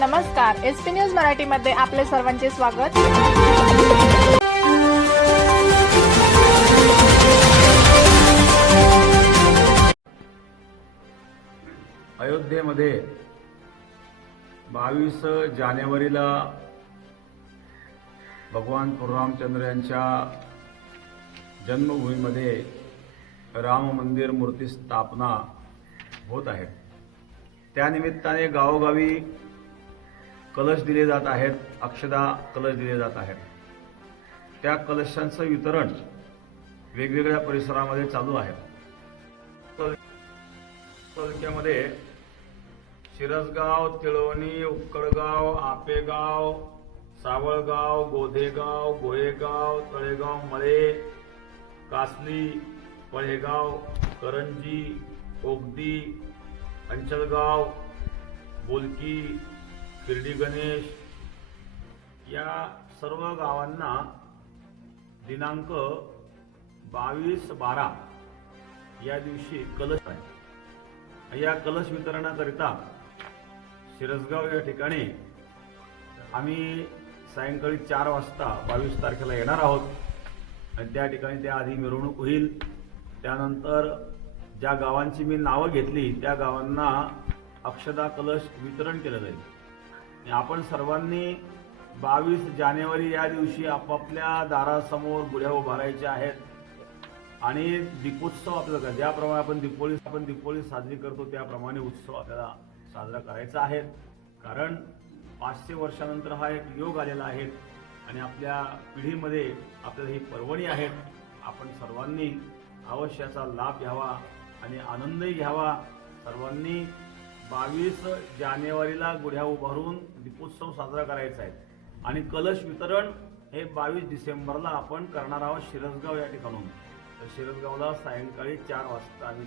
नमस्कार S P news मराठीमध्ये आपले सर्वांचे स्वागत. अयोध्येमध्ये बावीस जानेवारीला भगवान रामचंद्र यांच्या जन्मभूमीमध्ये राम मंदिर मूर्ती स्थापना होत आहे. त्यानिमित्ताने गावोगावी कलश दिले जात आहेत अक्षदा कलश दिले जात आहेत. त्या कलशांचं वितरण वेगवेगळ्या परिसरामध्ये चालू आहे. तालुक्यामध्ये शिरसगाव तिळवणी उक्कडगाव आपेगाव सावळगाव गोधेगाव गोळेगाव तळेगाव मळे कासली पळेगाव करंजी ओगदी अंचलगाव बोलकी शिर्डी गणेश या सर्व गावांना दिनांक बावीस बारा या दिवशी कलश आहे. या कलश वितरणाकरिता शिरसगाव या ठिकाणी आम्ही सायंकाळी चार वाजता बावीस तारखेला येणार आहोत. आणि त्या ठिकाणी त्याआधी मिरवणूक होईल. त्यानंतर ज्या गावांची मी नावं घेतली त्या गावांना अक्षदा कलश वितरण केलं जाईल. आपण सर्वांनी बावीस जानेवारी या दिवशी आपापल्या दारासमोर गुढ्या उभारायच्या आहेत. आणि दीपोत्सव आपल्याला ज्याप्रमाणे आपण दीपोळी आपण दीपोळी साजरी करतो त्याप्रमाणे उत्सव आपल्याला साजरा करायचा आहे. कारण पाचशे वर्षानंतर हा एक योग आलेला आहे आणि आपल्या पिढीमध्ये आपल्याला ही पर्वणी आहेत. आपण सर्वांनी अवश्याचा लाभ घ्यावा आणि आनंदही घ्यावा. सर्वांनी बावीस जानेवारीला गुढ्या उभारून दीपोत्सव साजरा करायचा आहे. आणि कलश वितरण हे बावीस डिसेंबरला आपण करणार आहोत शिरसगाव या ठिकाणून. तर शिरसगावला सायंकाळी चार वाजता आम्ही